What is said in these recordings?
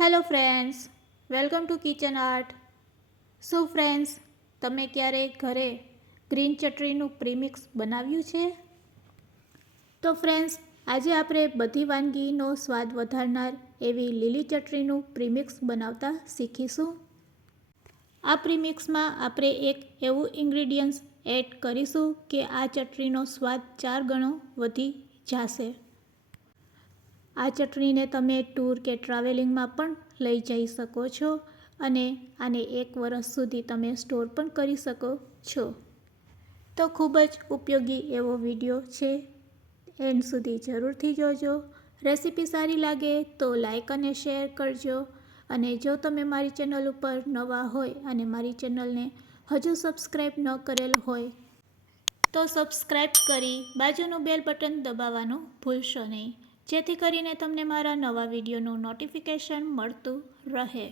Hello friends, welcome to kitchen art. શું friends, તમે ક્યારેય ઘરે ગ્રીન ચટણીનું પ્રીમિક્સ બનાવ્યું છે? તો ફ્રેન્ડ્સ, આજે આપણે બધી વાનગીનો સ્વાદ વધારનાર એવી લીલી ચટણીનું પ્રીમિક્સ બનાવતા શીખીશું. આ પ્રીમિક્સમાં આપણે એક એવું ઇન્ગ્રીડિયન્ટ્સ એડ કરીશું કે આ ચટણીનો સ્વાદ ચાર ગણો વધી જશે. આ ચટણીને તમે ટૂર કે ટ્રાવેલિંગમાં પણ લઈ જઈ શકો છો અને આને એક વર્ષ સુધી તમે સ્ટોર પણ કરી શકો છો. તો ખૂબ જ ઉપયોગી એવો વીડિયો છે. એન્ડ સુધી જરૂરથી જોજો. રેસીપી સારી લાગે તો લાઇક અને શેર કરજો. અને જો તમે મારી ચેનલ ઉપર નવા હોય અને મારી ચેનલને હજુ સબસ્ક્રાઈબ ન કરેલ હોય, તો સબસ્ક્રાઈબ કરી બાજુનું બેલ બટન દબાવવાનું ભૂલશો નહીં. જેથી કરીને તમને મારા નવા વિડીયોનું નોટિફિકેશન મળતું રહે.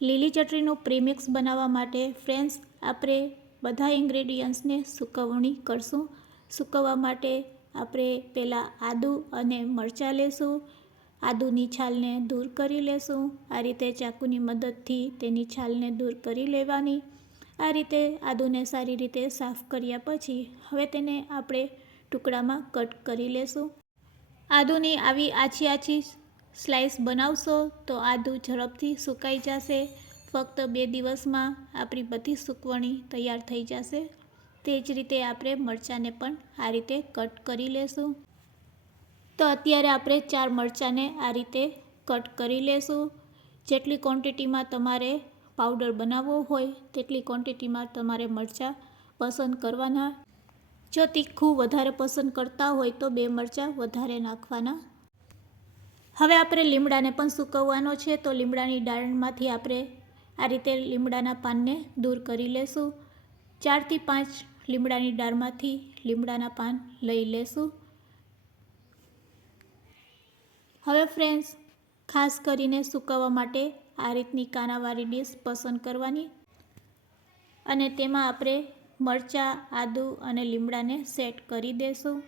લીલી ચટણીનું પ્રીમિક્સ બનાવવા માટે ફ્રેન્ડ્સ આપણે બધા ઇન્ગ્રેડિયન્ટ્સને સૂકવણી કરશું. સૂકવવા માટે આપણે પહેલાં આદું અને મરચાં લેશું. આદુની છાલને દૂર કરી લેશું. આ રીતે ચાકુની મદદથી તેની છાલને દૂર કરી લેવાની. આ રીતે આદુને સારી રીતે સાફ કર્યા પછી હવે તેને આપણે ટુકડામાં કટ કરી લેશું. આદુની આવી આછી આછી સ્લાઇસ બનાવશો તો આદું ઝડપથી સુકાઈ જશે. ફક્ત બે દિવસમાં આપણી બધી સૂકવણી તૈયાર થઈ જશે. તે જ રીતે આપણે મરચાંને પણ આ રીતે કટ કરી લેશું. તો અત્યારે આપણે ચાર મરચાંને આ રીતે કટ કરી લેશું. જેટલી ક્વોન્ટિટીમાં તમારે પાવડર બનાવવો હોય, તેટલી ક્વોન્ટિટીમાં તમારે મરચાં પસંદ કરવાના. જો તીખું વધારે પસંદ કરતા હોય તો બે મરચાં વધારે નાખવાના. હવે આપણે લીમડાને પણ સૂકવવાનો છે, તો લીમડાની ડાળમાંથી આપણે આ રીતે લીમડાના પાનને દૂર કરી લેશું. ચારથી પાંચ લીમડાની ડાળમાંથી લીમડાના પાન લઈ લેશું. હવે ફ્રેન્ડ્સ, ખાસ કરીને સૂકવવા માટે આ રીતની કાનાવાળી ડીશ પસંદ કરવાની. અને તેમાં આપણે મરચાં, આદું અને લીમડાને સેટ કરી દેશું.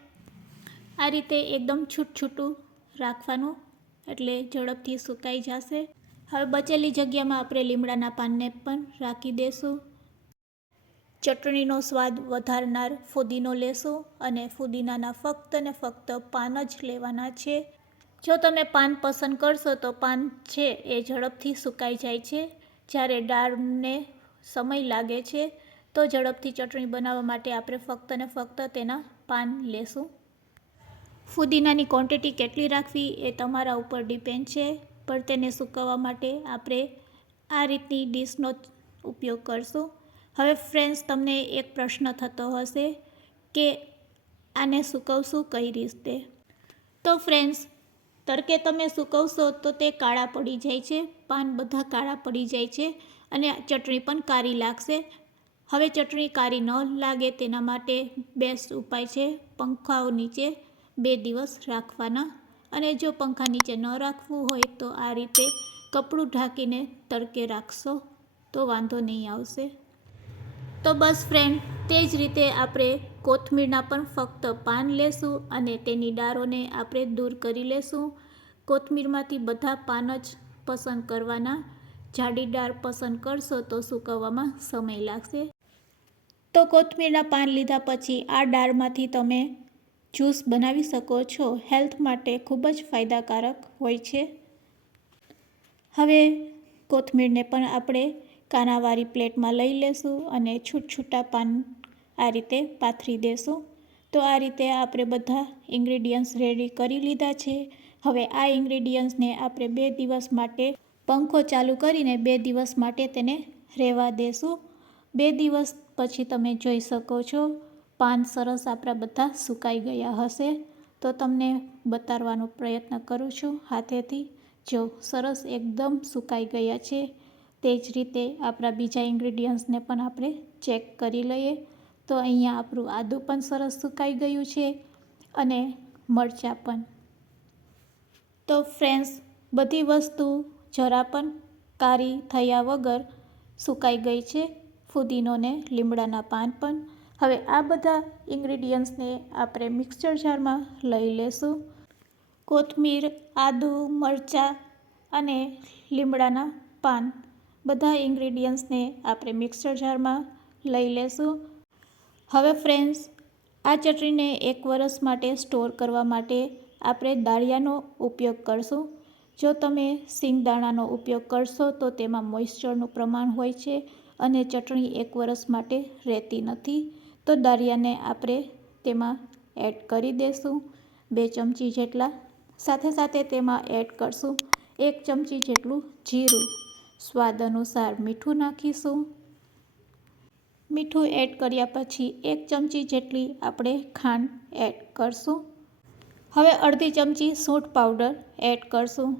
આ રીતે એકદમ છૂટછૂટું રાખવાનું એટલે ઝડપથી સુકાઈ જશે. હવે બચેલી જગ્યામાં આપણે લીમડાના પાનને પણ રાખી દેશું. ચટણીનો સ્વાદ વધારનાર ફુદીનો લેશું અને ફુદીનાના ફક્ત ને ફક્ત પાન જ લેવાના છે. જો તમે પાન પસંદ કરશો તો પાન છે એ ઝડપથી સુકાઈ જાય છે. જ્યારે ડાળને સમય લાગે છે તો ઝડપથી ચટણી બનાવવા માટે આપણે ફક્ત ને ફક્ત તેના પાન લેશું. ફુદીનાની ક્વોન્ટિટી કેટલી રાખવી એ તમારા ઉપર ડિપેન્ડ છે, પણ તેને સૂકવવા માટે આપણે આ રીતની ડીશનો ઉપયોગ કરશું. હવે ફ્રેન્ડ્સ તમને એક પ્રશ્ન થતો હશે કે આને સૂકવશું કઈ રીતે? તો ફ્રેન્ડ્સ તડકે તમે સૂકવશો તો તે કાળા પડી જાય છે, પાન બધા કાળા પડી જાય છે અને ચટણી પણ કાળી લાગશે. હવે ચટણી કારી ન લાગે તેના માટે બેસ્ટ ઉપાય છે પંખાઓ નીચે બે દિવસ રાખવાના અને જો પંખા નીચે ન રાખવું હોય તો આ રીતે કપડું ઢાંકીને તડકે રાખશો તો વાંધો નહીં આવશે. તો બસ ફ્રેન્ડ, તે જ રીતે આપણે કોથમીરના પણ ફક્ત પાન લેશું અને તેની ડાળોને આપણે દૂર કરી લેશું. કોથમીરમાંથી બધા પાન જ પસંદ કરવાના. જાડી ડાળ પસંદ કરશો તો સૂકવવામાં સમય લાગશે. તો કોથમીરના પાન લીધા પછી આ ડાળમાંથી તમે જ્યુસ બનાવી શકો છો. હેલ્થ માટે ખૂબ જ ફાયદાકારક હોય છે. હવે કોથમીરને પણ આપણે કાનાવાળી પ્લેટમાં લઈ લેશું અને છૂટછૂટા પાન આ રીતે પાથરી દેશું. તો આ રીતે આપણે બધા ઇન્ગ્રેડિયન્ટ્સ રેડી કરી લીધા છે. હવે આ ઇન્ગ્રેડિયન્ટ્સને આપણે બે દિવસ માટે પંખો ચાલુ કરીને બે દિવસ માટે તેને રહેવા દેશું. બે દિવસ પછી તમે જોઈ શકો છો, પાન સરસ આપણા બધા સુકાઈ ગયા હશે. તો તમને બતાવવાનો પ્રયત્ન કરું છું હાથેથી. જો સરસ એકદમ સુકાઈ ગયા છે, તે જ રીતે આપણા બીજા ઇન્ગ્રીડિયન્ટ્સને પણ આપણે ચેક કરી લઈએ. તો અહીંયા આપણું આદું પણ સરસ સુકાઈ ગયું છે અને મરચાં પણ. તો ફ્રેન્ડ્સ, બધી વસ્તુ જરા પણ કારી થયા વગર સુકાઈ ગઈ છે. ફુદીનોને લીમડાના પાન પણ. હવે આ બધા ઇન્ગ્રીડિયન્ટ્સને આપણે મિક્સચર જારમાં લઈ લેશું. કોથમીર, આદું, મરચાં અને લીમડાના પાન બધા ઇન્ગ્રીડિયન્ટ્સને આપણે મિક્સર જારમાં લઈ લેશું. હવે ફ્રેન્ડ્સ, આ ચટણીને એક વરસ માટે સ્ટોર કરવા માટે આપણે દાળિયાનો ઉપયોગ કરશું. જો તમે સિંગદાણાનો ઉપયોગ કરશો તો તેમાં મોઇશ્ચરનું પ્રમાણ હોય છે. અને ચટણી એક વરસ માટે રહેતી નથી, તો દરિયાને આપણે તેમાં એડ કરી દઈશું બે ચમચી જેટલા. સાથે સાથે તેમાં એડ કરશું એક ચમચી જેટલું જીરું. સ્વાદ અનુસાર મીઠું નાખીશું. મીઠું એડ કર્યા પછી એક ચમચી જેટલી આપણે ખાંડ એડ કરશું. હવે અડધી ચમચી સૂંઠ પાવડર એડ કરશું.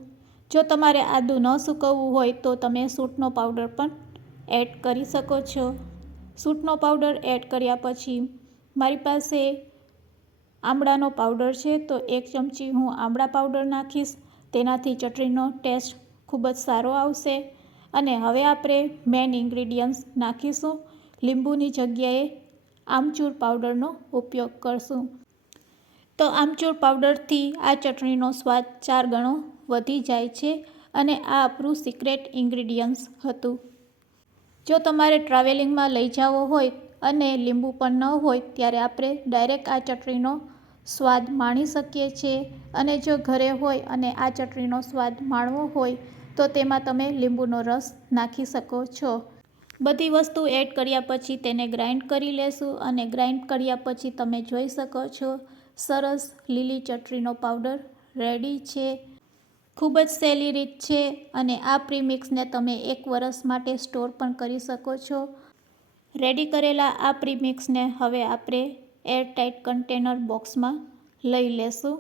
જો તમારે આદું ન સૂકવવું હોય તો તમે સૂંઠનો પાવડર પણ એડ કરી શકો છો. સૂટનો પાવડર એડ કર્યા પછી મારી પાસે આમળાનો પાવડર છે, તો એક ચમચી હું આમળા પાવડર નાખીશ. તેનાથી ચટણીનો ટેસ્ટ ખૂબ જ સારો આવશે. અને હવે આપણે મેઇન ઇન્ગ્રીડિયન્ટ્સ નાખીશું. લીંબુની જગ્યાએ આમચૂર પાવડરનો ઉપયોગ કરશું. તો આમચૂર પાવડરથી આ ચટણીનો સ્વાદ ચાર ગણો વધી જાય છે અને આ આપણું સિક્રેટ ઇન્ગ્રીડિયન્ટ્સ હતું. જો તમારે ટ્રાવેલિંગમાં લઈ જવો હોય અને લીંબુ પણ ન હોય, ત્યારે આપણે ડાયરેક્ટ આ ચટણીનો સ્વાદ માણી શકીએ છીએ. અને જો ઘરે હોય અને આ ચટણીનો સ્વાદ માણવો હોય, તો તેમાં તમે લીંબુનો રસ નાખી શકો છો. બધી વસ્તુ એડ કર્યા પછી તેને ગ્રાઇન્ડ કરી લેશું અને ગ્રાઇન્ડ કર્યા પછી તમે જોઈ શકો છો, સરસ લીલી ચટણીનો પાવડર રેડી છે. ખૂબ જ સહેલી રીત છે અને આ પ્રીમિક્સને તમે એક વરસ માટે સ્ટોર પણ કરી શકો છો. રેડી કરેલા આ પ્રીમિક્સને હવે આપણે એરટાઇટ કન્ટેનર બોક્સમાં લઈ લેશું.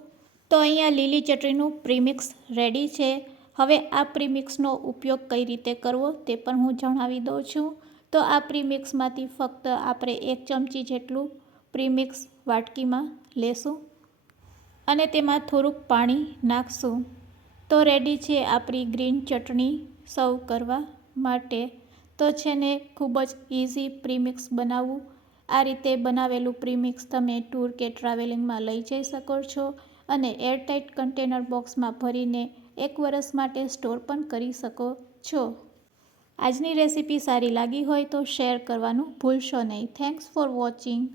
તો અહીંયા લીલી ચટણીનું પ્રીમિક્સ રેડી છે. હવે આ પ્રીમિક્સનો ઉપયોગ કઈ રીતે કરવો તે પણ હું જણાવી દઉં છું. તો આ પ્રીમિક્સમાંથી ફક્ત આપણે એક ચમચી જેટલું પ્રીમિક્સ વાટકીમાં લેશું અને તેમાં થોડુંક પાણી નાખશું. તો રેડી છે આપણી ગ્રીન ચટણી સર્વ કરવા માટે. તો છે ને, ખૂબ જ ઇઝી પ્રીમિક્સ બનાવવું. આ રીતે બનાવેલું પ્રીમિક્સ તમે ટૂર કે ટ્રાવેલિંગમાં લઈ જઈ શકો છો અને એરટાઇટ કન્ટેનર બોક્સમાં ભરીને એક વરસ માટે સ્ટોર પણ કરી શકો છો. આજની રેસીપી સારી લાગી હોય તો શેર કરવાનું ભૂલશો નહીં. Thanks for watching